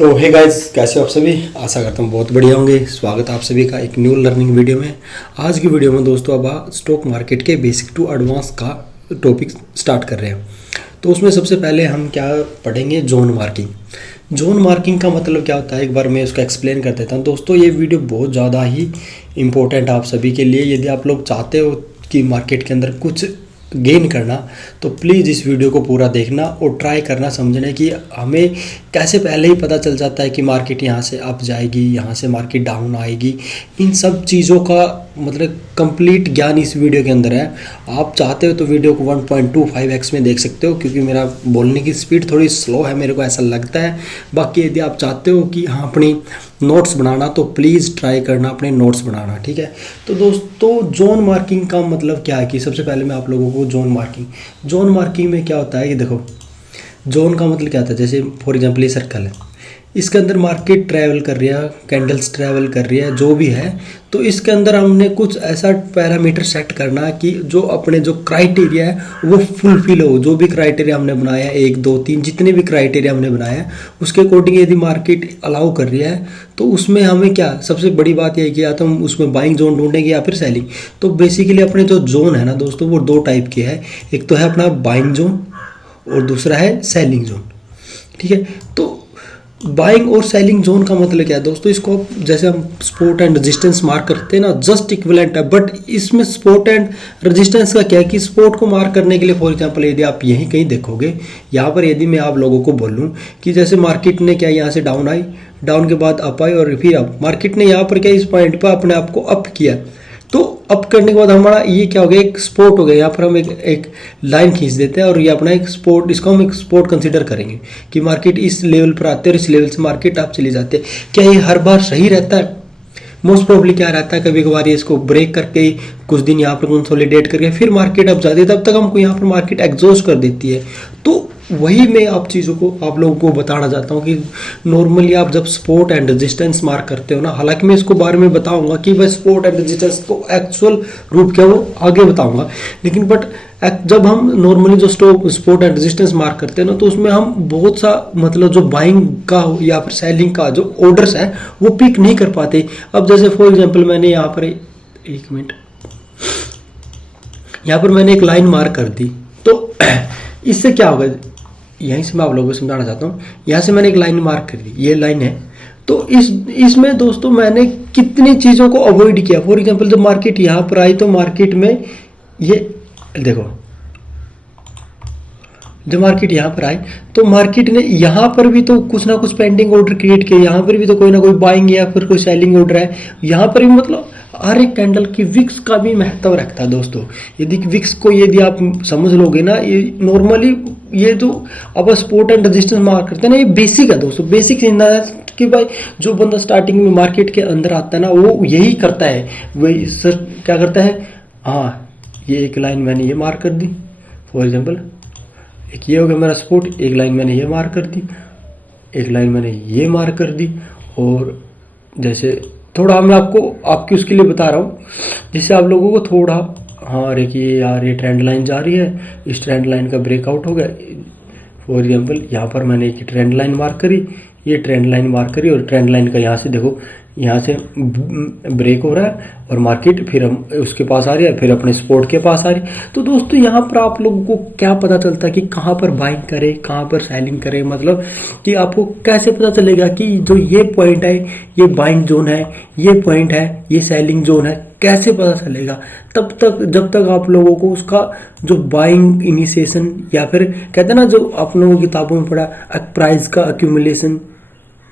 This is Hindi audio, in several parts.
तो हे गाइस, कैसे हो आप सभी। आशा करता हूँ बहुत बढ़िया होंगे। स्वागत है आप सभी का एक न्यू लर्निंग वीडियो में। आज की वीडियो में दोस्तों अब स्टॉक मार्केट के बेसिक टू एडवांस का टॉपिक स्टार्ट कर रहे हैं। तो उसमें सबसे पहले हम क्या पढ़ेंगे, जोन मार्किंग। जोन मार्किंग का मतलब क्या होता है, एक बार मैं उसका एक्सप्लेन कर देता हूँ। दोस्तों ये वीडियो बहुत ज़्यादा ही इम्पोर्टेंट है आप सभी के लिए। यदि आप लोग चाहते हो कि मार्केट के अंदर कुछ गेन करना, तो प्लीज़ इस वीडियो को पूरा देखना और ट्राई करना समझने की। हमें कैसे पहले ही पता चल जाता है कि मार्केट यहाँ से अप जाएगी, यहाँ से मार्केट डाउन आएगी। इन सब चीज़ों का मतलब कंप्लीट ज्ञान इस वीडियो के अंदर है। आप चाहते हो तो वीडियो को 1.25x में देख सकते हो, क्योंकि मेरा बोलने की स्पीड थोड़ी स्लो है, मेरे को ऐसा लगता है। बाकी यदि आप चाहते हो कि हाँ अपनी नोट्स बनाना, तो प्लीज़ ट्राई करना अपने नोट्स बनाना, ठीक है। तो दोस्तों जोन मार्किंग का मतलब क्या है कि सबसे पहले मैं आप लोगों को जोन मार्किंग में क्या होता है कि देखो, जोन का मतलब क्या होता है। जैसे फॉर एग्जांपल ये सर्कल है, इसके अंदर मार्केट ट्रैवल कर रही है, कैंडल्स ट्रैवल कर रही है, जो भी है। तो इसके अंदर हमने कुछ ऐसा पैरामीटर सेट करना है कि जो अपने जो क्राइटेरिया है वो फुलफिल हो। जो भी क्राइटेरिया हमने बनाया है, 1 2 3 जितने भी क्राइटेरिया हमने बनाया है, उसके अकॉर्डिंग यदि मार्केट अलाउ कर रही है, तो उसमें हमें क्या सबसे बड़ी बात यह कि या तो हम उसमें बाइंग जोन ढूंढेंगे या फिर सेलिंग। तो बेसिकली अपने जो जोन है ना दोस्तों, वो 2 टाइप के हैं। एक तो है अपना बाइंग जोन और दूसरा है सेलिंग जोन, ठीक है। तो बाइंग और सेलिंग जोन का मतलब क्या है दोस्तों, इसको जैसे हम सपोर्ट एंड रेजिस्टेंस मार्क करते हैं ना, जस्ट इक्विवेलेंट है। बट इसमें सपोर्ट एंड रेजिस्टेंस का क्या है कि सपोर्ट को मार्क करने के लिए फॉर एग्जांपल यदि आप यहीं कहीं देखोगे, यहाँ पर यदि मैं आप लोगों को बोलूँ कि जैसे मार्केट ने क्या यहाँ से डाउन आई, डाउन के बाद अप आई और फिर अप, मार्केट ने यहाँ पर क्या इस पॉइंट पर अपने आप को अप किया। तो अप करने के बाद हमारा ये क्या हो गया, एक स्पोर्ट हो गया। यहाँ पर हम एक लाइन खींच देते हैं और ये अपना एक स्पोर्ट, इसको हम एक स्पोर्ट कंसीडर करेंगे कि मार्केट इस लेवल पर आते हैं और इस लेवल से मार्केट अप चली जाती है। क्या ये हर बार सही रहता है? मोस्ट प्रोबेबली क्या रहता है, कभी कभार ये इसको ब्रेक करके कुछ दिन यहाँ पर कंसोलिडेट करके फिर मार्केट अप जाती है, तब तक हमको यहाँ पर मार्केट एग्जॉस्ट कर देती है। तो वही मैं आप चीज़ों को आप लोगों को बताना चाहता हूँ कि नॉर्मली आप जब सपोर्ट एंड रेजिस्टेंस मार्क करते हो ना, हालांकि मैं इसको बारे में बताऊंगा कि भाई सपोर्ट एंड रेजिस्टेंस को एक्चुअल रूप क्या वो आगे बताऊंगा, लेकिन बट जब हम नॉर्मली जो सपोर्ट एंड रेजिस्टेंस मार्क करते हैं ना, तो उसमें हम बहुत सा मतलब जो बाइंग का या फिर सेलिंग का जो ऑर्डर्स है वो पिक नहीं कर पाते। अब जैसे फॉर एग्जाम्पल मैंने यहाँ पर एक मिनट, यहाँ पर मैंने एक लाइन मार्क कर दी, तो इससे क्या होगा, यहीं से मैं आप लोगों को समझाना चाहता हूँ। यहाँ से मैंने एक लाइन मार्क कर दी, ये लाइन है। तो इसमें दोस्तों मैंने कितनी चीज़ों को अवॉइड किया। फॉर एग्जांपल जब मार्केट यहाँ पर आई, तो मार्केट में ये देखो, जब मार्केट यहाँ पर आई तो मार्केट ने यहाँ पर भी तो कुछ ना कुछ पेंडिंग ऑर्डर क्रिएट किए। यहाँ पर भी तो कोई ना कोई बाइंग या फिर कोई सेलिंग ऑर्डर है। यहाँ पर भी मतलब हर एक कैंडल की विक्स का भी महत्व रखता है दोस्तों। यदि विक्स को यदि आप समझ लोगे ना, ये नॉर्मली ये जो अब सपोर्ट एंड रेजिस्टेंस मार्क करते हैं ना, ये बेसिक है दोस्तों। बेसिक समझना है कि भाई जो बंदा स्टार्टिंग में मार्केट के अंदर आता है ना, वो यही करता है। वही सर क्या करता है, हाँ ये एक लाइन मैंने ये मार्क कर दी, फॉर एग्जाम्पल एक ये हो गया मेरा सपोर्ट, एक लाइन मैंने ये मार्क कर दी, एक लाइन मैंने ये मार्क कर दी। और जैसे थोड़ा मैं आपको आपकी उसके लिए बता रहा हूँ, जिससे आप लोगों को थोड़ा हाँ देखिए यार ये ट्रेंड लाइन जा रही है, इस ट्रेंड लाइन का ब्रेकआउट हो गया। फॉर एग्जांपल यहाँ पर मैंने एक ट्रेंड लाइन मार्क करी, ये ट्रेंड लाइन मार्क करी, और ट्रेंड लाइन का यहाँ से देखो, यहाँ से ब्रेक हो रहा है और मार्केट फिर हम उसके पास आ रही है, फिर अपने सपोर्ट के पास आ रही है। तो दोस्तों यहाँ पर आप लोगों को क्या पता चलता है कि कहाँ पर बाइंग करें, कहाँ पर सेलिंग करें। मतलब कि आपको कैसे पता चलेगा कि जो ये पॉइंट है ये बाइंग जोन है, ये पॉइंट है ये सेलिंग जोन है, कैसे पता चलेगा? तब तक जब तक आप लोगों को उसका जो बाइंग इनिशिएशन या फिर कहते हैं ना, जो आप लोगों की किताबों में पढ़ा प्राइस का एक्यूमुलेशन,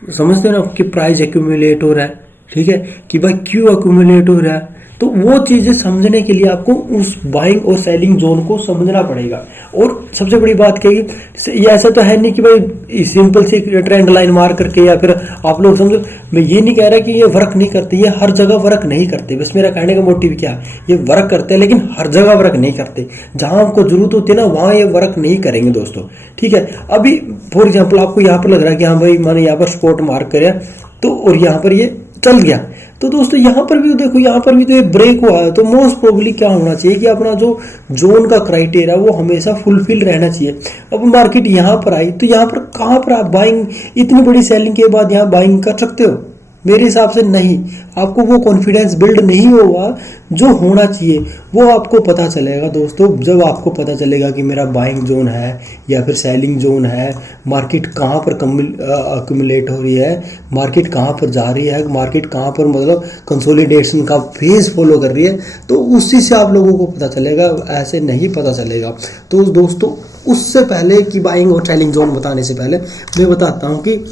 समझते हैं ना कि प्राइस एक्यूमुलेट हो रहा है, ठीक है, कि भाई क्यों एक्यूमुलेट हो रहा है। तो वो चीज़ें समझने के लिए आपको उस बाइंग और सेलिंग जोन को समझना पड़ेगा। और सबसे बड़ी बात क्या है, ये ऐसा तो है नहीं कि भाई सिंपल सी ट्रेंड लाइन मार करके या फिर आप लोग समझो, मैं ये नहीं कह रहा कि ये वर्क नहीं करते, ये हर जगह वर्क नहीं करते। बस मेरा कहने का मोटिव क्या है, ये वर्क करते हैं लेकिन हर जगह वर्क नहीं करते। जहां हमको जरूरत होती है ना, वहां ये वर्क नहीं करेंगे दोस्तों, ठीक है। अभी फॉर एग्जाम्पल आपको यहाँ पर लग रहा है कि हाँ भाई मैंने यहाँ पर सपोर्ट मार्क कराया, तो और यहाँ पर ये चल गया। तो दोस्तों यहाँ पर भी देखो, यहाँ पर भी तो ये ब्रेक हुआ है, तो मोस्ट प्रोबेबली क्या होना चाहिए कि अपना जो जोन का क्राइटेरिया वो हमेशा फुलफिल रहना चाहिए। अब मार्केट यहाँ पर आई तो यहाँ पर कहाँ पर आप बाइंग, इतनी बड़ी सेलिंग के बाद यहाँ बाइंग कर सकते हो? मेरे हिसाब से नहीं। आपको वो कॉन्फिडेंस बिल्ड नहीं होगा जो होना चाहिए। वो आपको पता चलेगा दोस्तों जब आपको पता चलेगा कि मेरा बाइंग जोन है या फिर सेलिंग जोन है, मार्केट कहाँ पर अक्यूमुलेट हो रही है, मार्केट कहाँ पर जा रही है, मार्केट कहाँ पर मतलब कंसोलिडेशन का फेज फॉलो कर रही है, तो उसी से आप लोगों को पता चलेगा, ऐसे नहीं पता चलेगा। तो दोस्तों उससे पहले कि बाइंग और सेलिंग जोन बताने से पहले मैं बताता हूँ कि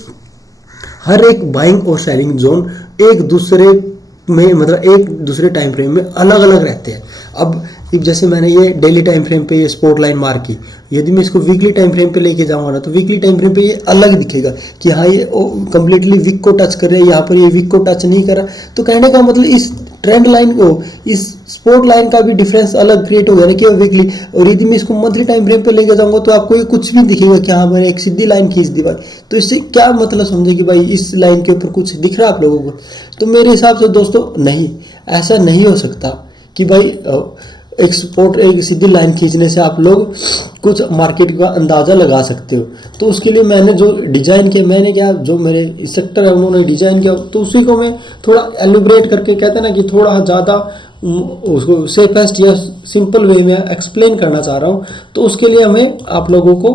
हर एक बाइंग और सेलिंग जोन एक दूसरे में मतलब एक दूसरे टाइम फ्रेम में अलग अलग रहते हैं। अब जैसे मैंने ये डेली टाइम फ्रेम पे ये स्पॉट लाइन मार्क की, यदि मैं इसको वीकली टाइम फ्रेम पे लेके जाऊंगा ना, तो वीकली टाइम फ्रेम पे ये अलग दिखेगा कि हाँ ये कंप्लीटली वीक को टच कर रहा है, यहाँ पर ये वीक को टच नहीं कर रहा। तो कहने का मतलब इस ट्रेंड लाइन को, इस स्पॉट लाइन का भी डिफरेंस अलग क्रिएट हो गया ना कि वीकली। और यदि मैं इसको मंथली टाइम फ्रेम पे लेके जाऊंगा तो आपको ये कुछ भी दिखेगा कि हाँ मैंने एक सीधी लाइन खींच दी भाई। तो इससे क्या मतलब समझे कि भाई इस लाइन के ऊपर कुछ दिख रहा है आप लोगों को? तो मेरे हिसाब से दोस्तों नहीं, ऐसा नहीं हो सकता कि भाई एक सीधी लाइन खींचने से आप लोग कुछ मार्केट का अंदाज़ा लगा सकते हो। तो उसके लिए मैंने जो डिज़ाइन किया, मैंने क्या जो मेरे सेक्टर है उन्होंने डिज़ाइन किया, तो उसी को मैं थोड़ा एलिब्रेट करके कहते हैं ना कि थोड़ा ज़्यादा उसको सेफेस्ट या सिंपल वे में एक्सप्लेन करना चाह रहा हूँ। तो उसके लिए हमें आप लोगों को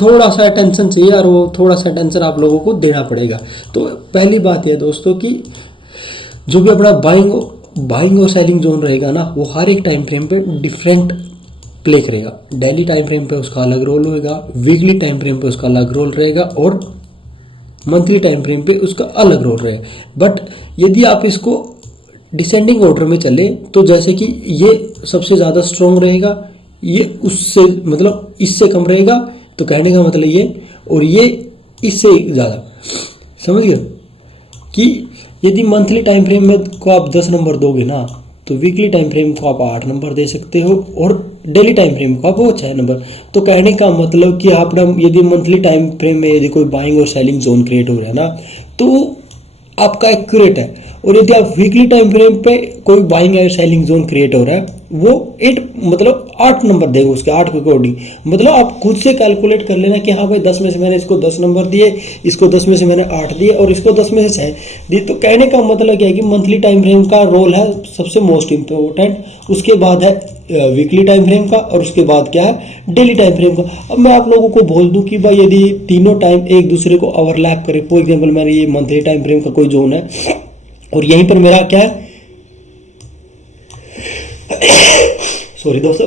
थोड़ा सा अटेंशन चाहिए और वो थोड़ा सा अटेंशन आप लोगों को देना पड़ेगा। तो पहली बात यह दोस्तों कि जो भी अपना बाइंग और सेलिंग जोन रहेगा ना, वो हर एक टाइम फ्रेम पे डिफरेंट प्ले करेगा। डेली टाइम फ्रेम पे उसका अलग रोल होगा, वीकली टाइम फ्रेम पे उसका अलग रोल रहेगा और मंथली टाइम फ्रेम पे उसका अलग रोल रहेगा। बट यदि आप इसको डिसेंडिंग ऑर्डर में चले तो जैसे कि ये सबसे ज़्यादा स्ट्रॉन्ग रहेगा, ये उससे मतलब इससे कम रहेगा, तो कहने का मतलब ये, और ये इससे ज़्यादा। समझ गए कि यदि मंथली टाइम फ्रेम में को आप 10 नंबर दोगे ना, तो वीकली टाइम फ्रेम को आप 8 नंबर दे सकते हो और डेली टाइम फ्रेम को आप वो 6 नंबर। तो कहने का मतलब कि आप यदि मंथली टाइम फ्रेम में यदि कोई बाइंग और सेलिंग जोन क्रिएट हो रहा है ना, तो आपका एक्यूरेट है। और यदि आप वीकली टाइम फ्रेम पे कोई बाइंग और सेलिंग जोन क्रिएट हो रहा है, वो 8 नंबर देगा उसके 8 के अकॉर्डिंग। मतलब आप खुद से कैलकुलेट कर लेना कि हाँ भाई 10 में से मैंने इसको 10 नंबर दिए, इसको 10 में से मैंने 8 दिए और इसको 10 में से 6 दिए। तो कहने का मतलब क्या है कि मंथली टाइम फ्रेम का रोल है सबसे मोस्ट इम्पोर्टेंट, उसके बाद है वीकली टाइम फ्रेम का और उसके बाद क्या है डेली टाइम फ्रेम का। अब मैं आप लोगों को बोल दूं कि भाई यदि तीनों टाइम एक दूसरे को ओवरलैप करे, फॉर एग्जाम्पल मेरे ये मंथली टाइम फ्रेम का कोई जोन है और यहीं पर मेरा क्या है सॉरी दोस्तों,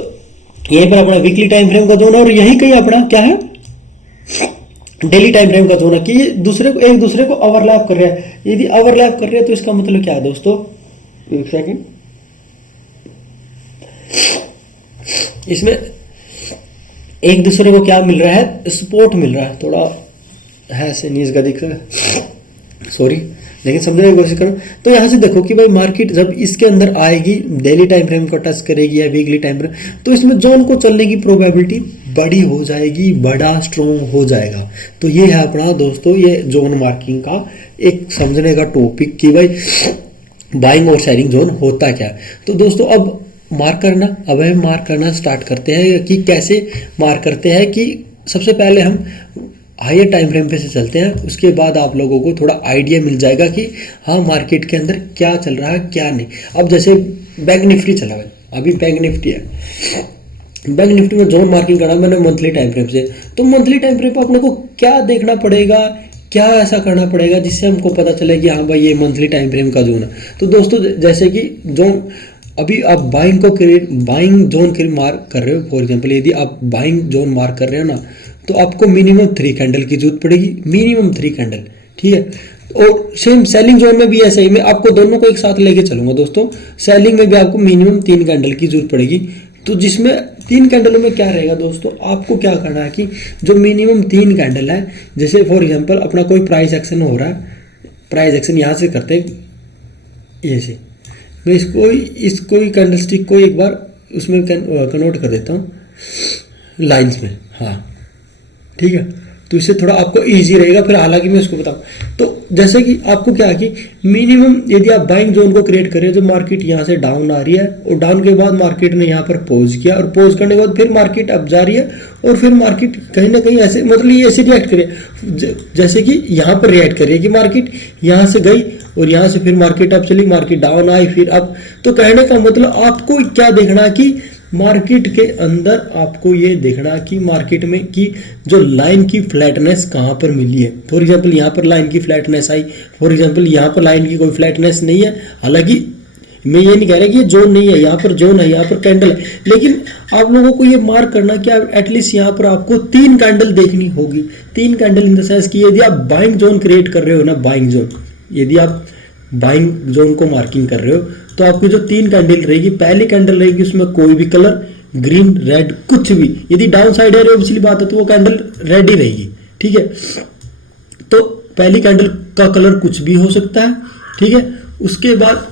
यहीं पर अपना वीकली टाइम फ्रेम का जोन है और यही कहीं अपना क्या है डेली टाइम फ्रेम का जोन है, कि ये दूसरे को एक दूसरे को ओवरलैप कर रहे हैं। यदि ओवरलैप कर रहे हैं तो इसका मतलब क्या है दोस्तों, एक सेकंड, इसमें एक दूसरे को क्या मिल रहा है, सपोर्ट मिल रहा है। थोड़ा है से नीज का दिख रहा है, सॉरी, लेकिन समझने की कोशिश करो। तो यहाँ से देखो कि भाई मार्केट जब इसके अंदर आएगी, डेली टाइम फ्रेम को टच करेगी या वीकली टाइम फ्रेम, तो इसमें जोन को चलने की प्रोबेबिलिटी बड़ी हो जाएगी, बड़ा स्ट्रॉन्ग हो जाएगा। तो ये है अपना दोस्तों ये जोन मार्किंग का एक समझने का टॉपिक कि भाई बाइंग और सेलिंग जोन होता क्या। तो दोस्तों अब मार्क करना, अब हम मार्क करना स्टार्ट करते हैं कि कैसे मार्क करते हैं। कि सबसे पहले हम हायर टाइम फ्रेम पे से चलते हैं, उसके बाद आप लोगों को थोड़ा आइडिया मिल जाएगा कि हाँ मार्केट के अंदर क्या चल रहा है क्या नहीं। अब जैसे बैंक निफ्टी चला है, अभी बैंक निफ्टी है, बैंक निफ्टी में जोन मार्किंग करना मैंने मंथली टाइम फ्रेम से। तो मंथली टाइम फ्रेम पर अपने को क्या देखना पड़ेगा, क्या ऐसा करना पड़ेगा जिससे हमको पता चले कि हाँ भाई ये मंथली टाइम फ्रेम का जोन है। तो दोस्तों जैसे कि जोन अभी आप बाइंग जोन मार्क कर रहे हो, फॉर एग्जांपल यदि आप बाइंग जोन मार्क कर रहे हो ना, तो आपको मिनिमम 3 कैंडल की जरूरत पड़ेगी, मिनिमम 3 कैंडल, ठीक है। और सेम सेलिंग जोन में भी ऐसे ही, मैं आपको दोनों को एक साथ लेके चलूंगा दोस्तों। सेलिंग में भी आपको मिनिमम 3 कैंडल की जरूरत पड़ेगी। तो जिसमें 3 कैंडलों में क्या रहेगा दोस्तों, आपको क्या करना है कि जो मिनिमम 3 कैंडल है, जैसे फॉर एग्जांपल अपना कोई प्राइस एक्शन हो रहा है, प्राइस एक्शन यहाँ से करते हैं, ये से मैं इसको ही कैंडल स्टिक को एक बार उसमें कन्वर्ट कर देता हूँ लाइंस में, हाँ ठीक है। तो इससे थोड़ा आपको ईजी रहेगा। फिर हालांकि मैं इसको बताऊँ तो जैसे कि आपको क्या है कि मिनिमम यदि आप बाइंग जोन को क्रिएट करें, जो मार्केट यहाँ से डाउन आ रही है और डाउन के बाद मार्केट ने यहाँ पर पॉज किया और पॉज करने के बाद फिर मार्केट अप जा रही है और फिर मार्केट कहीं ना कहीं ऐसे मतलब ये ऐसे रिएक्ट करे जैसे कि यहाँ पर रिएक्ट करे कि मार्केट यहाँ से गई और यहाँ से फिर मार्केट अप चली, मार्केट डाउन आई फिर अप। तो कहने का मतलब आपको क्या देखना कि मार्केट के अंदर आपको ये देखना कि मार्केट में कि जो लाइन की फ्लैटनेस कहाँ पर मिली है। फॉर एग्जांपल यहाँ पर लाइन की फ्लैटनेस आई, फॉर एग्जांपल यहाँ पर लाइन की कोई फ्लैटनेस नहीं है। हालांकि मैं ये नहीं कह रहा कि ये जोन नहीं है, यहाँ पर जोन है, यहाँ पर कैंडल है, लेकिन आप लोगों को ये मार्क करना कि एटलीस्ट यहाँ पर आपको 3 कैंडल देखनी होगी। 3 कैंडल इन द सेंस कि यदि आप बाइंग जोन क्रिएट कर रहे हो ना, बाइंग जोन, यदि आप बाइंग जोन को मार्किंग कर रहे हो तो आपकी जो 3 कैंडल रहेगी, पहली कैंडल रहेगी उसमें कोई भी कलर, ग्रीन, रेड, कुछ भी। यदि डाउन साइड है पिछली बात है तो वो कैंडल रेड ही रहेगी, ठीक है। तो पहली कैंडल का कलर कुछ भी हो सकता है, ठीक है। उसके बाद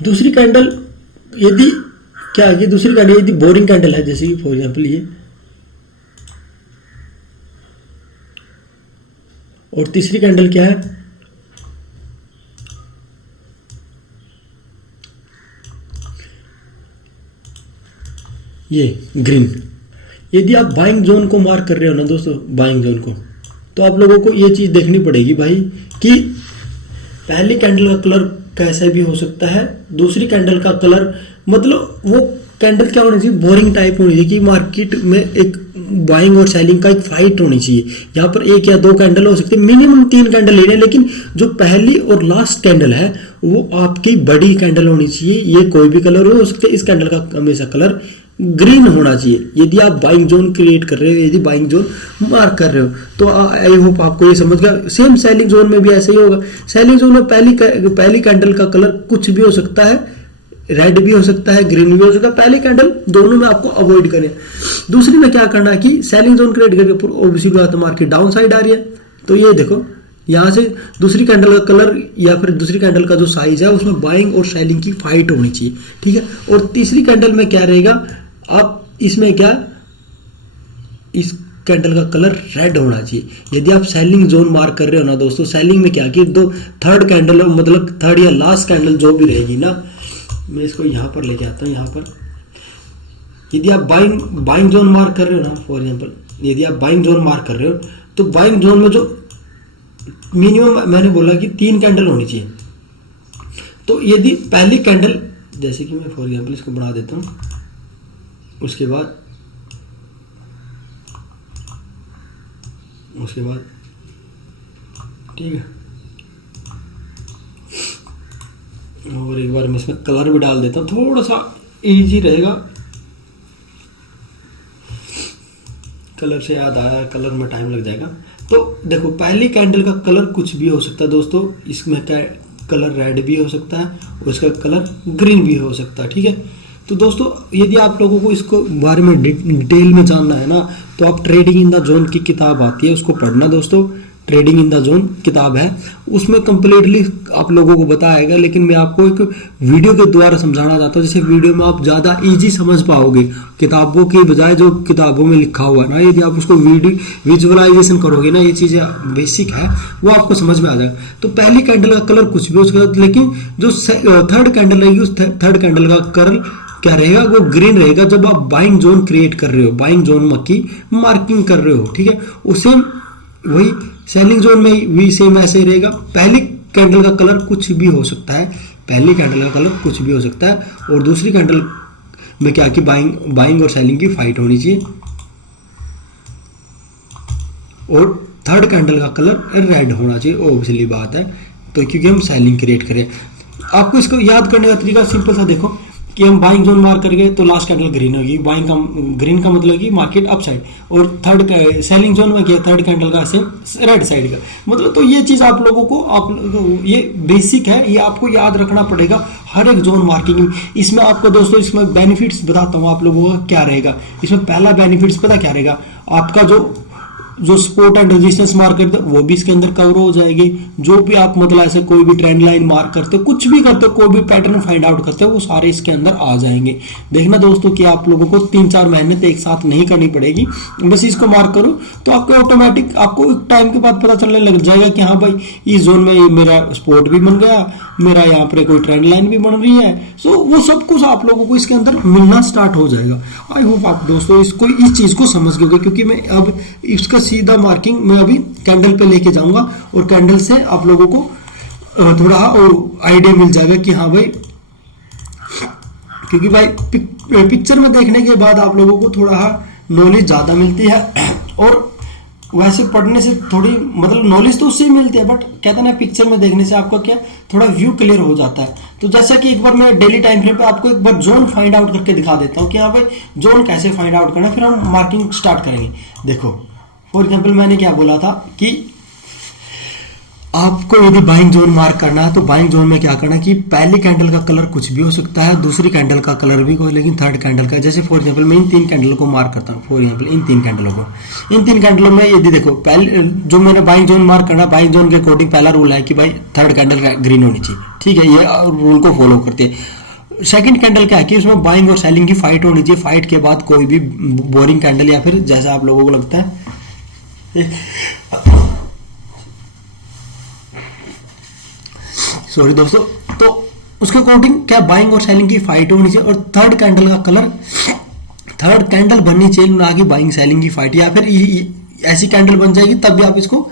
दूसरी कैंडल यदि क्या है, दूसरी कैंडल यदि बोरिंग कैंडल है, जैसे फॉर एग्जांपल ये, और तीसरी कैंडल क्या है, ये ग्रीन। यदि आप बाइंग जोन को मार्क कर रहे हो ना दोस्तों, बाइंग जोन को, तो आप लोगों को ये चीज देखनी पड़ेगी भाई कि पहली कैंडल का कलर कैसा भी हो सकता है, दूसरी कैंडल का कलर मतलब वो कैंडल क्या होनी चाहिए, बोरिंग टाइप होनी चाहिए कि मार्केट में एक बाइंग और सेलिंग का एक फाइट होनी चाहिए। यहाँ पर 1 या 2 कैंडल हो सकते हैं, मिनिमम 3 कैंडल लेने, लेकिन जो पहली और लास्ट कैंडल है वो आपकी बड़ी कैंडल होनी चाहिए। ये कोई भी कलर हो सकता है, इस कैंडल का हमेशा कलर ग्रीन होना चाहिए यदि आप बाइंग जोन क्रिएट कर रहे हो, यदि बाइंग जोन मार्क कर रहे हो। तो आई होप आपको ये समझ गया। सेम सेलिंग जोन में भी ऐसा ही होगा। सेलिंग जोन में पहली कैंडल का कलर कुछ भी हो सकता है, रेड भी हो सकता है, ग्रीन भी हो सकता है। पहली कैंडल दोनों में आपको अवॉइड करें। दूसरी में क्या करना है कि सेलिंग जोन क्रिएट करके ऑब्वियसली बात है मार्केट डाउन साइड आ रही है, तो ये देखो यहाँ से दूसरी कैंडल का कलर या फिर दूसरी कैंडल का जो साइज है उसमें बाइंग और सेलिंग की फाइट होनी चाहिए, ठीक है। और तीसरी कैंडल में क्या रहेगा, आप इसमें क्या, इस कैंडल का कलर रेड होना चाहिए। यदि आप सेलिंग जोन मार्क कर रहे हो ना दोस्तों, सेलिंग में क्या कि थर्ड कैंडल मतलब थर्ड या लास्ट कैंडल जो भी रहेगी ना, मैं इसको यहाँ पर लेके आता हूँ। यहाँ पर यदि आप बाइंग जोन मार्क कर रहे हो ना, फॉर एग्जांपल यदि आप बाइंग जोन मार्क कर रहे हो तो बाइंग जोन में जो मिनिमम मैंने बोला कि 3 कैंडल होनी चाहिए। तो यदि पहली कैंडल, जैसे कि मैं फॉर एग्जांपल इसको बढ़ा देता हूँ, उसके बाद ठीक है, और एक बार मैं इसमें कलर भी डाल देता हूँ, थोड़ा सा इजी रहेगा। कलर से याद आया, कलर में टाइम लग जाएगा। तो देखो पहली कैंडल का कलर कुछ भी हो सकता है दोस्तों, इसमें क्या कलर रेड भी हो सकता है और इसका कलर ग्रीन भी हो सकता है, ठीक है। तो दोस्तों यदि आप लोगों को इसको बारे में डिटेल में जानना है ना, तो आप ट्रेडिंग इन द जोन की किताब आती है, उसको पढ़ना दोस्तों। ट्रेडिंग इन द जोन किताब है, उसमें कंप्लीटली आप लोगों को बताएगा, लेकिन मैं आपको एक वीडियो के द्वारा समझाना चाहता हूँ, जिससे वीडियो में आप ज़्यादा इजी समझ पाओगे किताबों की बजाय। जो किताबों में लिखा हुआ है ना, यदि आप उसको विजुअलाइजेशन करोगे ना, ये चीज़ें बेसिक है वो आपको समझ में आ जाएगा। तो पहली कैंडल का कलर कुछ भी हो सकता है, लेकिन जो थर्ड कैंडल रहेगी उस थर्ड कैंडल का कलर क्या रहेगा, वो ग्रीन रहेगा जब आप बाइंग जोन क्रिएट कर रहे हो, बाइंग जोन की मार्किंग कर रहे हो, ठीक है। उसे वही सेलिंग जोन में भी सेम ऐसे ही रहेगा। पहली कैंडल का कलर कुछ भी हो सकता है, पहली कैंडल का कलर कुछ भी हो सकता है, और दूसरी कैंडल में क्या कि बाइंग और सेलिंग की फाइट होनी चाहिए, और थर्ड कैंडल का कलर रेड होना चाहिए, ऑब्वियसली बात है, तो क्योंकि हम सेलिंग क्रिएट करें। आपको इसको याद करने का तरीका सिंपल सा देखो कि हम बाइंग जोन मार्क करेंगे तो लास्ट कैंडल ग्रीन होगी, बाइंग का ग्रीन का मतलब कि मार्केट अप साइड, और थर्ड सेलिंग जोन में क्या थर्ड कैंडल का सेम रेड साइड का मतलब। तो ये चीज़ आप लोगों को ये बेसिक है, ये आपको याद रखना पड़ेगा हर एक जोन मार्किंग में। इसमें आपको दोस्तों इसमें बेनिफिट्स बताता हूँ आप लोगों का क्या रहेगा। इसमें पहला बेनिफिट्स पता क्या रहेगा, आपका जो जो सपोर्ट एंड रेजिस्टेंस मार्क करते हो वो भी इसके अंदर कवर हो जाएगी। जो भी आप मतलब ऐसे कोई भी ट्रेंड लाइन मार्क करते हो, कुछ भी करते हो, कोई भी पैटर्न फाइंड आउट करते हो, वो सारे इसके अंदर आ जाएंगे। देखना दोस्तों कि आप लोगों को 3-4 मेहनत एक साथ नहीं करनी पड़ेगी, बस इसको मार्क करो तो आपको ऑटोमेटिक आपको एक टाइम के बाद पता चलने लग जाएगा कि हाँ भाई इस जोन में मेरा सपोर्ट भी बन गया, मेरा यहाँ पर कोई ट्रेंड लाइन भी बन रही है। सो वो सब कुछ आप लोगों को इसके अंदर मिलना स्टार्ट हो जाएगा। आई होप आप दोस्तों इसको इस चीज को समझ गए, क्योंकि मैं अब इसका सीधा मार्किंग मैं अभी कैंडल पे लेके जाऊंगा और कैंडल से आप लोगों को थोड़ा आइडिया मिल जाएगा कि हाँ भाई, क्योंकि भाई पिक्चर में देखने के बाद आप लोगों को थोड़ा नॉलेज ज्यादा मिलती है, और वैसे पढ़ने से थोड़ी मतलब नॉलेज तो उससे ही मिलती है, बट कहते हैं ना पिक्चर में देखने से आपका क्या थोड़ा व्यू क्लियर हो जाता है। तो जैसा कि एक बार मैं डेली टाइम फ्रेम पे आपको एक बार जोन फाइंड आउट करके दिखा देता हूँ कि हाँ भाई जोन कैसे फाइंड आउट करना, फिर हम मार्किंग स्टार्ट करेंगे। देखो फॉर एग्जाम्पल मैंने क्या बोला था कि आपको यदि बाइंग जोन मार्क करना है तो बाइंग जोन में क्या करना है कि पहली कैंडल का कलर कुछ भी हो सकता है, दूसरी कैंडल का कलर भी कोई, लेकिन थर्ड कैंडल का, जैसे फॉर एग्जांपल मैं इन 3 कैंडलों को मार्क करता हूँ। फॉर एग्जांपल इन 3 कैंडलों में यदि देखो पहले जो मेरा बाइंग जोन मार्क करना, बाइंग जोन के अकॉर्डिंग पहला रूल है कि भाई थर्ड कैंडल ग्रीन होनी चाहिए, ठीक है, ये रूल को फॉलो करते हैं। सेकंड कैंडल क्या है कि उसमें बाइंग और सेलिंग की फाइट होनी चाहिए, फाइट के बाद कोई भी बोरिंग कैंडल या फिर जैसा आप लोगों को लगता है सॉरी दोस्तों, तो उसके अकॉर्डिंग क्या बाइंग और सेलिंग की फाइट होनी चाहिए, और थर्ड कैंडल का कलर थर्ड कैंडल बननी चाहिए, ना कि बाइंग सेलिंग की फाइट, या फिर ऐसी कैंडल बन जाएगी तब भी आप इसको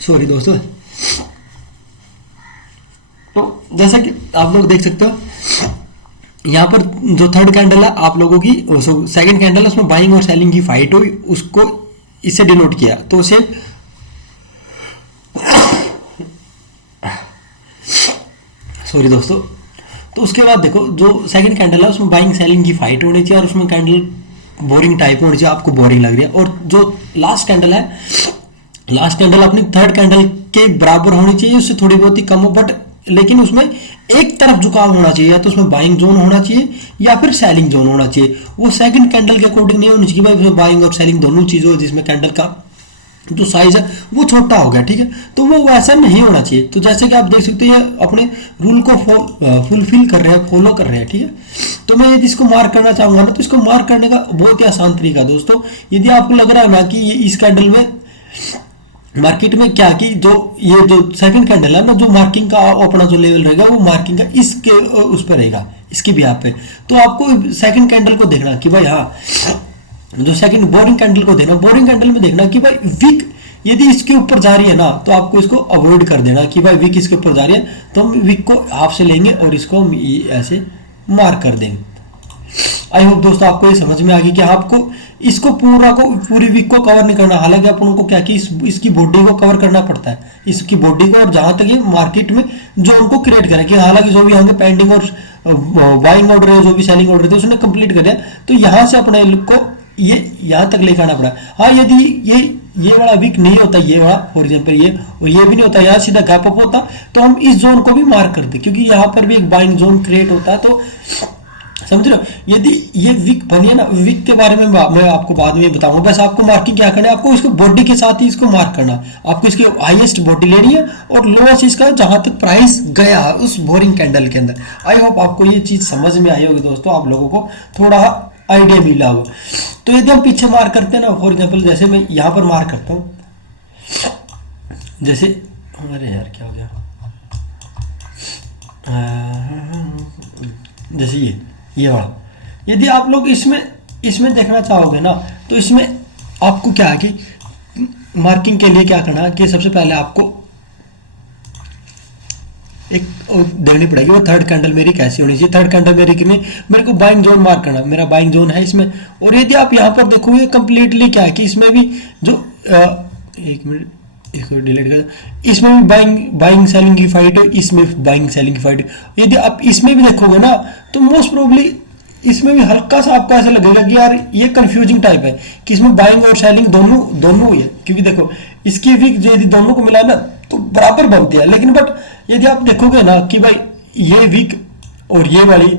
सॉरी दोस्तों। तो जैसा कि आप लोग देख सकते हो यहां पर जो थर्ड कैंडल है आप लोगों की, सेकंड कैंडल है उसमें बाइंग और सेलिंग की फाइट हुई, उसको इससे डिनोट किया, तो उसे सॉरी दोस्तों। तो उसके बाद देखो जो सेकंड कैंडल है उसमें बाइंग सेलिंग की फाइट होनी चाहिए, और उसमें कैंडल बोरिंग टाइप होनी चाहिए, आपको बोरिंग लग रही है। और जो लास्ट कैंडल है, लास्ट कैंडल अपनी थर्ड कैंडल के बराबर होनी चाहिए, उससे थोड़ी बहुत ही कम हो, बट लेकिन उसमें एक तरफ झुकाव होना चाहिए, या तो उसमें बाइंग जोन होना चाहिए या फिर सेलिंग जोन होना चाहिए। वो सेकंड कैंडल के अकॉर्डिंग नहीं होनी चाहिए भाई उसमें बाइंग और सेलिंग दोनों चीज हो, जिसमें कैंडल का जो साइज है वो छोटा हो गया, ठीक है, तो वो वैसा नहीं होना चाहिए। तो जैसे कि आप देख सकते हैं ये अपने रूल को फुलफिल कर रहे हैं, फॉलो कर रहे हैं, ठीक है। तो मैं यदि इसको मार्क करना चाहूंगा ना, तो इसको मार्क करने का बहुत ही आसान तरीका दोस्तों। यदि आपको लग रहा है ना कि ये इस कैंडल में मार्केट में क्या कि जो ये जो सेकंड कैंडल है ना, जो मार्किंग का अपना जो लेवल रहेगा वो मार्किंग का इसके उस पर रहेगा, इसके भी यहाँ पे, तो आपको सेकंड कैंडल को देखना कि भाई हाँ जो सेकंड बोरिंग कैंडल को देखना, बोरिंग कैंडल में देखना कि भाई विक यदि इसके ऊपर जा रही है ना, तो आपको इसको अवॉइड कर देना कि भाई विक इसके ऊपर जा रही है, तो हम विक को हाफ से लेंगे और इसको हम ऐसे मार्क कर देंगे। आई होप दोस्तों आपको ये समझ में आ गई कि आपको इसको पूरी वीक को कवर नहीं करना, हालांकि अपन को क्या कि इसकी बॉडी को कवर करना पड़ता है, इसकी बॉडी को, और जहां तक ये मार्केट में जो उनको क्रिएट करें कि हालांकि जो भी होंगे पेंडिंग और बाइंग ऑर्डर है, जो भी सेलिंग ऑर्डर थे उसने कंप्लीट कर दिया, तो यहां से अपने को ये यहां तक लेकर आना पड़ा। हाँ यदि ये वाला वीक नहीं होता, ये वाला फॉर एग्जांपल ये और ये भी नहीं होता, यहाँ सीधा गैप अप होता, तो हम इस जोन को भी मार्क करते, क्योंकि यहाँ पर भी एक बाइंग जोन क्रिएट होता है। तो समझ रहे हो, यदि ये वीक बनी है ना, वीक के बारे में मैं आपको बाद में बताऊंगा, बस आपको मार्किंग क्या करना है, आपको इसको बॉडी के साथ ही इसको मार्क करना, आपको इसकी हाईएस्ट बॉडी लेनी है और लोएस्ट इसका जहां तक प्राइस गया उस बोरिंग कैंडल के अंदर। आई होप आपको ये चीज समझ में आई होगी दोस्तों, आप लोगों को थोड़ा आइडिया मिला हो। तो यदि हम पीछे मार्क करते हैं ना, फॉर एग्जाम्पल जैसे मैं यहां पर मार्क करता हूं, जैसे अरे यार क्या हो गया, जैसे ये वाला, यदि आप लोग इसमें देखना चाहोगे ना, तो इसमें आपको क्या है कि मार्किंग के लिए क्या करना है कि सबसे पहले आपको एक देखनी पड़ेगी वो थर्ड कैंडल मेरी कैसी होनी चाहिए। थर्ड कैंडल मेरी कितनी, मेरे को बाइंग जोन मार्क करना, मेरा बाइंग जोन है इसमें। और यदि आप यहाँ पर देखोगे कंप्लीटली क्या है कि इसमें भी जो एक मिनट इसको डिलीट कर, इसमें भी बाइंग सेलिंग की फाइट है, इसमें बाइंग सेलिंग की फाइट है। यदि आप इसमें भी देखोगे ना, तो मोस्ट प्रोबेबली इसमें भी हल्का सा आपको ऐसा लगेगा कि यार ये कंफ्यूजिंग टाइप है कि इसमें बाइंग और सेलिंग दोनों हुई है, क्योंकि देखो इसकी वीक यदि दोनों को मिला ना तो बराबर बनती है, लेकिन बट यदि आप देखोगे ना कि भाई ये वीक और ये वाली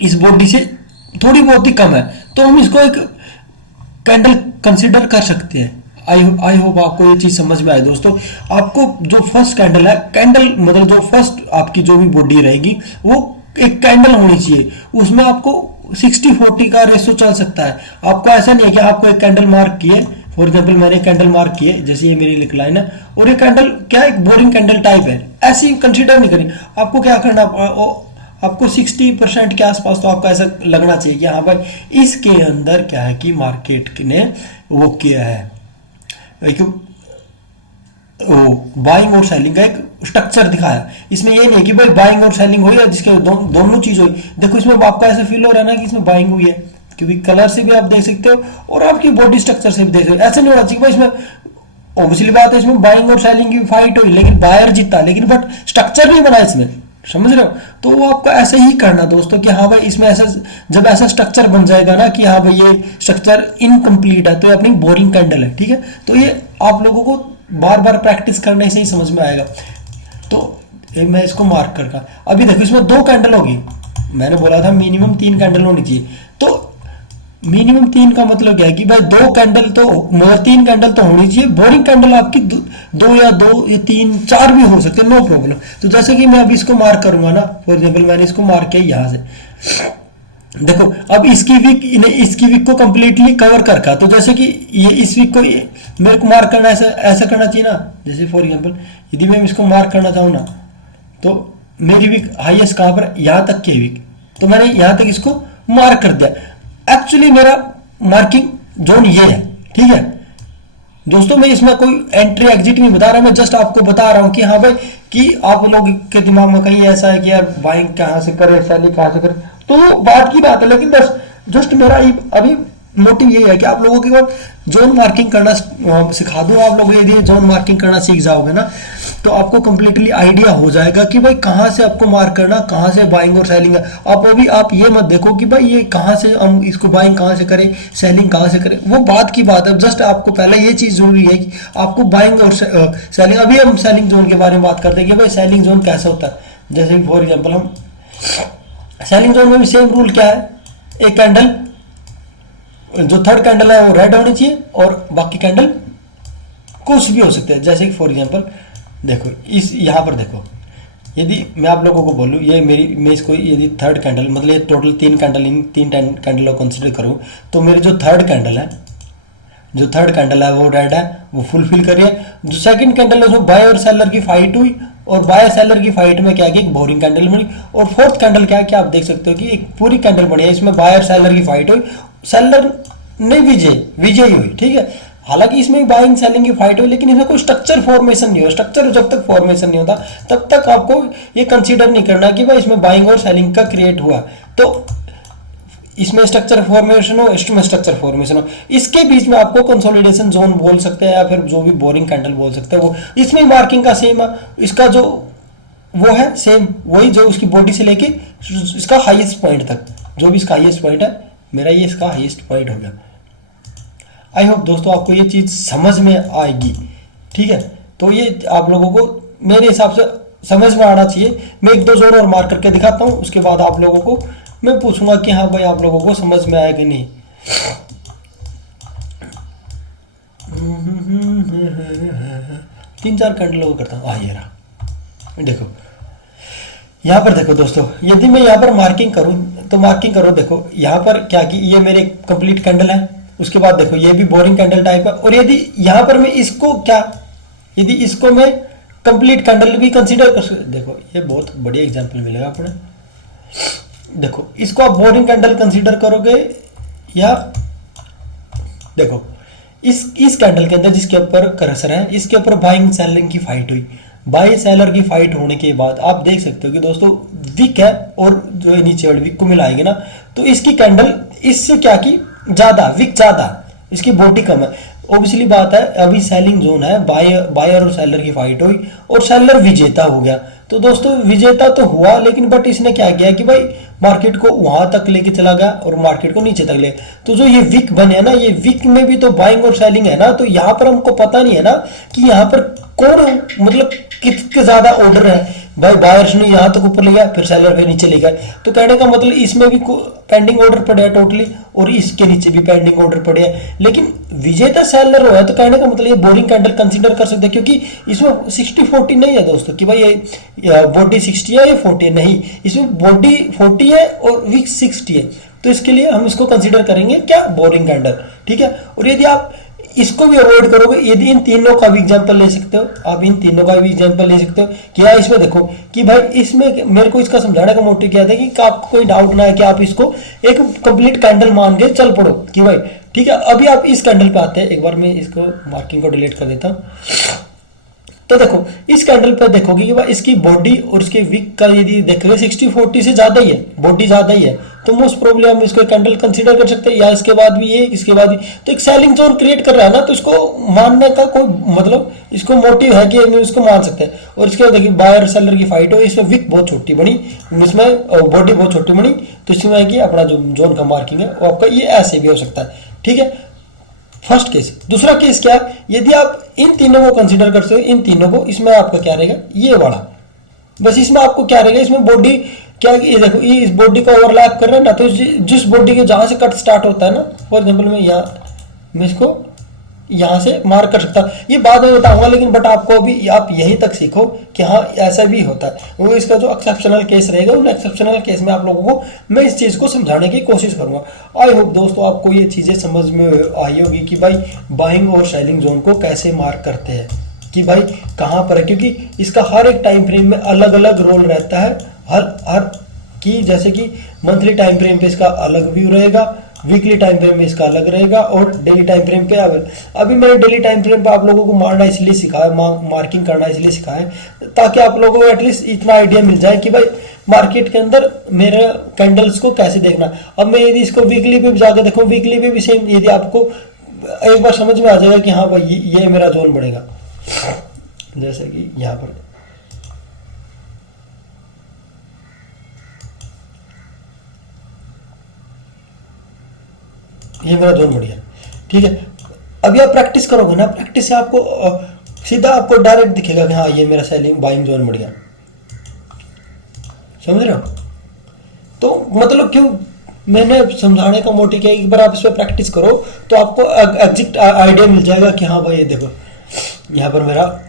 इस बॉडी से थोड़ी बहुत ही कम है, तो हम इसको एक कैंडल कंसिडर कर सकते हैं। आई होप आपको ये चीज समझ में आए दोस्तों। आपको जो फर्स्ट कैंडल है, कैंडल मतलब जो फर्स्ट आपकी जो भी बॉडी रहेगी वो एक कैंडल होनी चाहिए, उसमें आपको 60-40 का रेशो चल सकता है। आपको ऐसा नहीं है कि आपको एक कैंडल मार्क किए, फॉर एग्जाम्पल मैंने कैंडल मार्क किए, जैसे ये मेरी लिख लाइन है और ये कैंडल क्या एक बोरिंग कैंडल टाइप है, ऐसी कंसिडर नहीं करें। आपको क्या करना, आपको 60% के आसपास तो आपका ऐसा लगना चाहिए कि हाँ भाई इसके अंदर क्या है कि मार्केट ने वो किया है, एक बाइंग और सेलिंग का एक स्ट्रक्चर दिखाया। इसमें ये नहीं कि भाई बाइंग और सेलिंग हुई है जिसके दोनों चीज हुई। देखो इसमें आपको ऐसा फील हो रहा है ना कि इसमें बाइंग हुई है, क्योंकि कलर से भी आप देख सकते हो और आपकी बॉडी स्ट्रक्चर से भी देख सकते हो। ऐसा नहीं होना चाहिए भाई इसमें, ऑब्वियसली बात है इसमें बाइंग और सेलिंग की फाइट हुई लेकिन बायर जीता, लेकिन बट स्ट्रक्चर नहीं बना इसमें, समझ रहे हो। तो वो आपको ऐसे ही करना दोस्तों कि हाँ भाई इसमें ऐसा, जब ऐसा स्ट्रक्चर बन जाएगा ना कि हाँ भाई ये स्ट्रक्चर इनकम्प्लीट है तो ये अपनी बोरिंग कैंडल है, ठीक है। तो ये आप लोगों को बार बार प्रैक्टिस करने से ही समझ में आएगा। तो मैं इसको मार्क करता, अभी देखो इसमें 2 कैंडल होगी, मैंने बोला था मिनिमम 3 कैंडल होनी चाहिए। तो मिनिमम 3 का मतलब क्या है कि भाई 2 कैंडल तो मगर 3 कैंडल तो होनी चाहिए। बोरिंग कैंडल आपकी 2 या 3 4 भी हो सकते हैं, नो प्रॉब्लम। तो जैसे कि मैं अभी इसको मार्क करूंगा ना, फॉर एग्जाम्पल मैंने इसको मार्क किया यहाँ से, देखो अब इसकी वीक को कंप्लीटली कवर कर रखा। तो जैसे कि ये इस वीक को मेरे को मार्क करना ऐसा करना चाहिए ना, जैसे फॉर एग्जांपल यदि मैं इसको मार्क करना चाहूँ ना, तो मेरी वीक हाईएस्ट कहाँ पर, यहाँ तक की वीक, तो मैंने यहाँ तक इसको मार्क कर दिया। एक्चुअली मेरा मार्किंग जोन ये है, ठीक है दोस्तों। मैं इसमें कोई एंट्री एग्जिट नहीं बता रहा, मैं जस्ट आपको बता रहा हूँ कि हाँ भाई कि आप लोग के दिमाग में कहीं ऐसा है कि यार बाइंग कहाँ से करे, सेलिंग कहाँ से करे, तो बात की बात है। लेकिन बस जस्ट मेरा अभी मोटिव यही है कि आप लोगों की जोन मार्किंग करना सिखा दूं। आप लोग यदि जोन मार्किंग करना सीख जाओगे ना तो आपको कंप्लीटली आइडिया हो जाएगा कि भाई कहाँ से आपको मार्क करना, कहाँ से बाइंग और सेलिंग है। आप ये मत देखो कि भाई ये कहाँ से हम इसको बाइंग कहाँ से करें, सेलिंग कहाँ से करें, वो बात की बात है। जस्ट आपको पहले ये चीज जरूरी है कि आपको बाइंग और सेलिंग, अभी हम सेलिंग जोन के बारे में बात करते हैं कि भाई सेलिंग जोन कैसा होता है। जैसे फॉर एग्जाम्पल हम सेलिंग जोन में भी सेम रूल क्या है, एक कैंडल जो थर्ड कैंडल है वो रेड होनी चाहिए और बाकी कैंडल कुछ भी हो सकते हैं। जैसे कि फॉर एग्जांपल देखो इस यहाँ पर देखो, यदि मैं आप लोगों को बोलूँ ये मैं इसको यदि थर्ड कैंडल मतलब ये टोटल 3 कैंडल कंसिडर करूँ, तो मेरी जो थर्ड कैंडल है वो रेड है, वो फुलफिल कर रही है। जो सेकंड कैंडल है उसमें बाय और सेलर की फाइट हुई और बाय सेलर की फाइट में क्या है कि एक बोरिंग कैंडल बनी। और फोर्थ कैंडल क्या है कि आप देख सकते हो कि एक पूरी कैंडल बनी है, इसमें बाय और सेलर की फाइट हुई, सेलर ने विजयी हुई, ठीक है। हालांकि इसमें बाइंग सेलिंग की फाइट हुई लेकिन इसमें कोई स्ट्रक्चर फॉर्मेशन नहीं हो। स्ट्रक्चर जब तक फॉर्मेशन नहीं होता तब तक आपको ये कंसीडर नहीं करना कि भाई इसमें बाइंग और सेलिंग का क्रिएट हुआ। तो इसमें स्ट्रक्चर फॉर्मेशन हो, इसमें स्ट्रक्चर फॉर्मेशन हो, इसके बीच में आपको कंसोलिडेशन जोन बोल सकते हैं या फिर जो भी बोरिंग कैंडल बोल सकते हैं। वो इसमें मार्किंग का सेम है, इसका जो वो है सेम वही, जो उसकी बॉडी से लेके इसका हाईएस्ट पॉइंट तक, जो भी इसका हाईएस्ट पॉइंट है, मेरा ये इसका हाईएस्ट पॉइंट हो गया। आई होप दोस्तों आपको ये चीज समझ में आएगी, ठीक है। तो ये आप लोगों को मेरे हिसाब से समझ में आना चाहिए। मैं 1-2 जोन और मार्क करके दिखाता हूँ, उसके बाद आप लोगों को मैं पूछूंगा कि हाँ भाई आप लोगों को समझ में आया कि नहीं। 3-4 कैंडल को करता हूँ, ये रहा। देखो यहाँ पर देखो दोस्तों, यदि मैं यहाँ पर मार्किंग करूँ तो मार्किंग करो, देखो यहाँ पर क्या कि ये मेरे कंप्लीट कैंडल है, उसके बाद देखो ये भी बोरिंग कैंडल टाइप है। और यदि यहाँ पर मैं इसको यदि इसको मैं कंप्लीट कैंडल भी कंसीडर कर सकते, देखो ये बहुत बढ़िया एग्जांपल मिलेगा अपने। देखो इसको आप बोरिंग कैंडल कंसीडर करोगे या देखो इस कैंडल के अंदर जिसके ऊपर कर्सर है, इसके ऊपर बाइंग सेलिंग की फाइट हुई। बाई सेलर की फाइट होने के बाद आप देख सकते हो कि दोस्तों विक है और जो नीचे वाली विक को मिलाएंगे ना तो इसकी कैंडल इससे क्या की ज्यादा, विक ज्यादा, इसकी बॉडी कम है। ऑब्वियसली बात है अभी सेलिंग जोन है, बायर और सेलर की फाइट हुई और सेलर विजेता हो गया। तो दोस्तों विजेता तो हुआ लेकिन बट इसने क्या किया कि भाई मार्केट को वहां तक लेके चला गया और मार्केट को नीचे तक ले। तो जो ये वीक बने ना, ये वीक में भी तो बाइंग और सेलिंग है ना, तो यहाँ पर हमको पता नहीं है ना कि यहाँ पर कौन मतलब कितने ज्यादा ऑर्डर है। भाई बायर्स ने यहाँ तक ऊपर ले गया, फिर सेलर फिर नीचे ले गया, तो कहने का मतलब इसमें भी पेंडिंग ऑर्डर पड़े हैं टोटली, और इसके नीचे भी पेंडिंग ऑर्डर पड़े हैं। लेकिन विजेता सेलर हुआ है तो कहने का मतलब ये बोरिंग कैंडल कंसीडर कर सकते हैं, क्योंकि इसमें 60-40 नहीं है दोस्तों कि भाई ये बॉडी 60 है या 40 है, नहीं, इसमें बॉडी 40 है और वीक 60 है। तो इसके लिए हम इसको कंसीडर करेंगे क्या, बोरिंग कैंडल, ठीक है। और यदि आप इसको भी अवॉइड करोगे, यदि इन तीनों का भी एग्जांपल ले सकते हो, आप इन तीनों का भी एग्जांपल ले सकते हो कि यार इसमें देखो कि भाई इसमें मेरे को इसका समझाने का मोटिव क्या था कि आपको कोई डाउट ना है कि आप इसको एक कंप्लीट कैंडल मान के चल पड़ो कि भाई ठीक है। अभी आप इस कैंडल पे आते हैं, एक बार मैं इसको मार्किंग को डिलीट कर देता हूँ। तो देखो इस कैंडल पे देखोगे कि भाई इसकी बॉडी और इसके वीक का यदि देखोगे 60-40 से ज्यादा ही है, बॉडी ज्यादा ही है, तो मोस्ट प्रोबेबली हम इसको कैंडल कंसीडर कर सकते हैं, या इसके बाद भी ये, इसके बाद भी। तो एक सेलिंग जोन क्रिएट कर रहा है ना, तो इसको मानने का कोई मतलब इसको मोटिव है कि हम इसको मान सकते हैं। और इसके बाद देखिए बायर सेलर की फाइट हो, इसमें वीक बहुत छोटी बनी, इसमें बॉडी बहुत छोटी बनी, तो इसमें है कि अपना जो जोन का मार्किंग है वो आपका ये ऐसे भी हो सकता है, ठीक है। First case. दूसरा केस क्या है, यदि आप इन तीनों को कंसीडर करते हो, इन तीनों को, इसमें आपका क्या रहेगा, ये वाला, बस इसमें आपको क्या रहेगा, इसमें बॉडी क्या, ये देखो ये इस बॉडी को ओवरलैप कर रहा है ना, तो जिस बॉडी के जहां से कट स्टार्ट होता है ना, फॉर एग्जाम्पल मैं इसको यहाँ से मार्क कर सकता हूँ, ये बाद में बताऊंगा, लेकिन बट आपको अभी आप यहीं तक सीखो कि हाँ ऐसा भी होता है। वो इसका जो एक्सेप्शनल केस रहेगा, उन एक्सेप्शनल केस में आप लोगों को मैं इस चीज़ को समझाने की कोशिश करूंगा। आई होप दोस्तों आपको ये चीज़ें समझ में आई होगी कि भाई बाइंग और सेलिंग जोन को कैसे मार्क करते हैं, कि भाई कहाँ पर है, क्योंकि इसका हर एक टाइम फ्रेम में अलग अलग रोल रहता है। हर की जैसे कि मंथली टाइम फ्रेम पे इसका अलग व्यू रहेगा, वीकली टाइम फ्रेम में इसका अलग रहेगा, और डेली टाइम फ्रेम पे अभी मैंने डेली टाइम फ्रेम पे आप लोगों को मारना इसलिए सिखाया, मार्किंग करना इसलिए सिखाया, ताकि आप लोगों को एटलीस्ट इतना आइडिया मिल जाए कि भाई मार्केट के अंदर मेरे कैंडल्स को कैसे देखना। अब मैं यदि इसको वीकली पे भी जाकर देखूँ, वीकली पे भी सेम, यदि आपको एक बार समझ में आ जाएगा कि हाँ भाई ये मेरा जोन बढ़ेगा, जैसे कि यहाँ पर ये मेरा जोन बढ़िया, ठीक है। अभी आप प्रैक्टिस करोगे ना, प्रैक्टिस से आपको सीधा आपको डायरेक्ट दिखेगा कि हाँ ये मेरा सेलिंग बाइंग जोन बढ़िया, समझ रहे हो। तो मतलब क्यों मैंने समझाने का मोटिव क्या है, एक बार आप इस पर प्रैक्टिस करो तो आपको एग्जैक्ट आइडिया मिल जाएगा कि हाँ भाई ये देखो यहाँ पर मेरा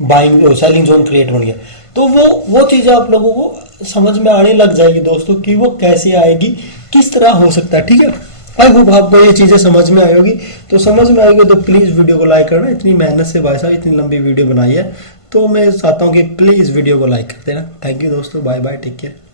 बाइंग सेलिंग जोन क्रिएट बन गया। तो वो चीज़ें आप लोगों को समझ में आने लग जाएगी दोस्तों कि वो कैसे आएगी, किस तरह हो सकता है, ठीक है। आई होप आपको ये चीज़ें समझ में आएगी। तो समझ में आएगी तो प्लीज़ वीडियो को लाइक करना, इतनी मेहनत से भाई साहब इतनी लंबी वीडियो बनाई है, तो मैं चाहता हूँ कि प्लीज़ वीडियो को लाइक कर देना। थैंक यू दोस्तों, बाय बाय, टेक केयर।